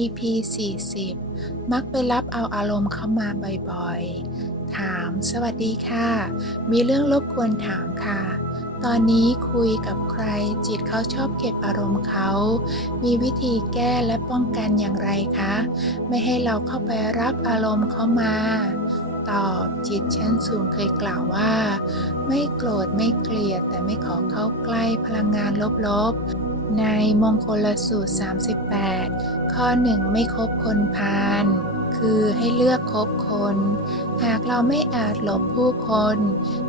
EP 40 มักไปรับเอาอารมณ์เข้ามาบ่อยๆ ถาม สวัสดีค่ะ มีเรื่องรบกวนถามค่ะ ตอนนี้คุยกับใคร จิตเขาชอบเก็บอารมณ์เขา มีวิธีแก้และป้องกันอย่างไรคะ ไม่ให้เราเข้าไปรับอารมณ์เข้ามา ตอบจิตชั้นสูงเคยกล่าวว่า ไม่โกรธไม่เกลียดแต่ไม่ขอเข้าใกล้พลังงานลบๆ ในมงคลสูตร 38 ข้อหนึ่งไม่คบคนพาลคือให้เลือกคบคน หากเราไม่อาจหลบผู้คน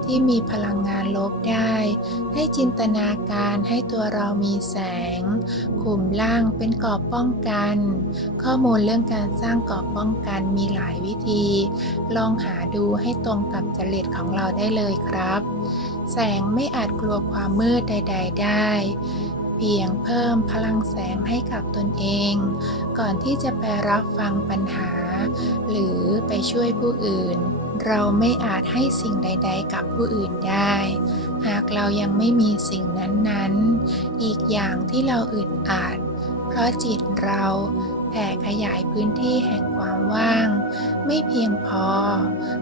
ที่มีพลังงานลบได้ ให้จินตนาการให้ตัวเรามีแสง ขุมล่างเป็นกรอบป้องกัน ข้อมูลเรื่องการสร้างกรอบป้องกันมีหลายวิธี ลองหาดูให้ตรงกับจริตของเราได้เลยครับ แสงไม่อาจกลัวความมืดใด ๆ ได้ เพียงเพิ่มพลังแสงให้กับตนเอง ก่อนที่จะไปรับฟังปัญหา หรือไปช่วยผู้อื่น เราไม่อาจให้สิ่งใด ๆ กับผู้อื่นได้ หากเรายังไม่มีสิ่งนั้นๆ อีกอย่างที่เราอึดอัดเพราะจิตเรา แผ่ขยายพื้นที่แห่งความว่าง ไม่เพียงพอ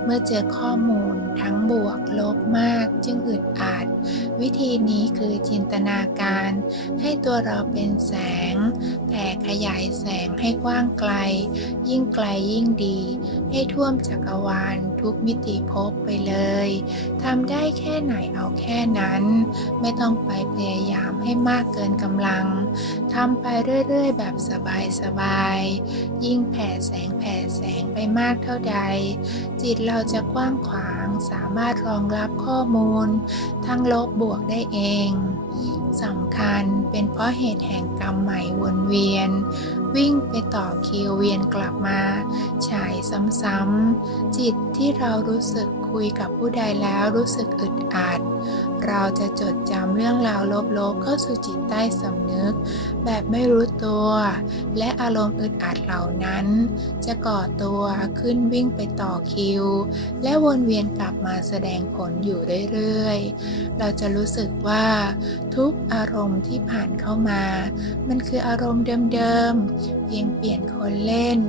เมื่อเจอข้อมูลทั้งบวกลบมากจึงอึดอัด วิธีนี้คือจินตนาการ ให้ตัวเราเป็นแสง แผ่ขยายแสงให้กว้างไกล ยิ่งไกลยิ่งดี ให้ท่วมจักรวาลทุกมิติภพไปเลยทำได้แค่ไหนเอาแค่นั้น ไม่ต้องไปพยายามให้มากเกินกำลัง ทำไปเรื่อยๆ แบบสบายๆ ยิ่งแผ่แสงแผ่แสงไปมากเท่าใด จิตเราจะกว้างขวางสามารถรองรับข้อมูล ทั้งลบบวกได้เองสำคัญเป็นเพราะเหตุแห่งกรรมใหม่วนเวียน วิ่งไปต่อคิวเวียนกลับมา ฉายซ้ำๆจิตที่เรารู้สึกคุยกับผู้ใดแล้วรู้สึกอึดอัด เราจะจดจำเรื่องราวลบๆ เข้าสู่จิตใต้สำนึก แบบไม่รู้ตัว และอารมณ์อึดอัดเหล่านั้น จะก่อตัวขึ้นวิ่งไปต่อคิว และวนเวียนกลับมาแสดงผลอยู่เรื่อยๆ เราจะรู้สึกว่า ทุกอารมณ์ที่ผ่านเข้ามา มันคืออารมณ์เดิมๆ เพียงเปลี่ยนคนเล่น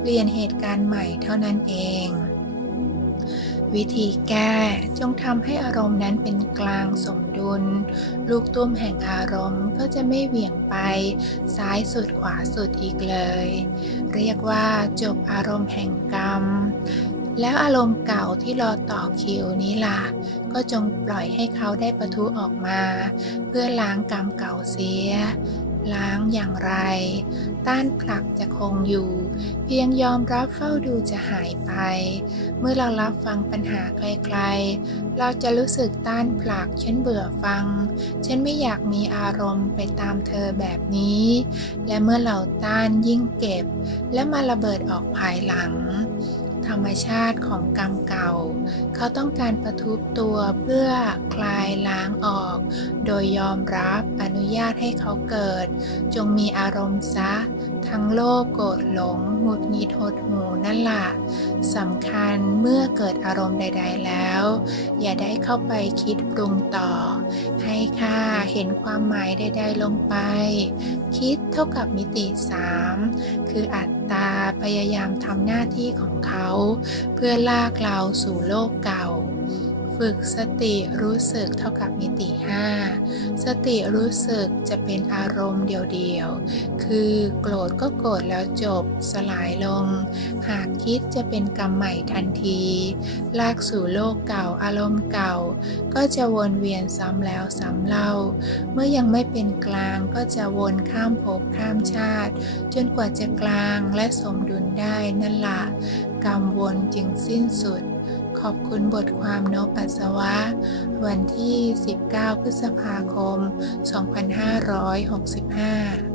เปลี่ยนเหตุการณ์ใหม่เท่านั้นเอง วิธีแก้จงทำให้อารมณ์นั้นเป็นกลางสมดุล ลูกตุ้มแห่งอารมณ์ก็จะไม่เหวี่ยงไป ซ้ายสุดขวาสุดอีกเลย เรียกว่าจบอารมณ์แห่งกรรม แล้วอารมณ์เก่าที่รอต่อคิวนี้ล่ะ ก็จงปล่อยให้เขาได้ประทุออกมา เพื่อล้างกรรมเก่าเสีย ล้างอย่างไร ต้านผลักจะคงอยู่ เพียงยอมรับเฝ้าดูจะหายไป เมื่อเรารับฟังปัญหาไกลๆ เราจะรู้สึกต้านผลักฉันเบื่อฟัง ฉันไม่อยากมีอารมณ์ไปตามเธอแบบนี้ และเมื่อเราต้านยิ่งเก็บ และมาระเบิดออกภายหลัง ธรรมชาติของกรรมเก่า เขาต้องการประทุบตัวเพื่อคลายล้างออก โดยยอมรับอนุญาตให้เขาเกิด จงมีอารมณ์ซะ ทั้งโลภโกรธหลงหงุดหงิดหดหูนั่นล่ะสำคัญเมื่อเกิดอารมณ์ใด ๆแล้ว อย่าได้เข้าไปคิดปรุงต่อ ให้ค่าเห็นความหมายใด ๆ ลงไป คิดเท่ากับมิติ 3 คืออัตตาพยายามทำหน้าที่ของเขา เพื่อลากเราสู่โลกเก่า ฝึกสติรู้สึกเท่ากับมิติ 5 สติรู้สึกจะเป็นอารมณ์เดียวๆ คือโกรธก็โกรธแล้วจบสลายลง หากคิดจะเป็นกรรมใหม่ทันที ลากสู่โลกเก่าอารมณ์เก่า ก็จะวนเวียนซ้ำแล้วซ้ำเล่า เมื่อยังไม่เป็นกลางก็จะวนข้ามภพข้ามชาติ จนกว่าจะกลางและสมดุลได้นั่นละกรรมวนจึงสิ้นสุด ขอบคุณบทความนกปัสสวะ วันที่ 19 พฤษภาคม 2565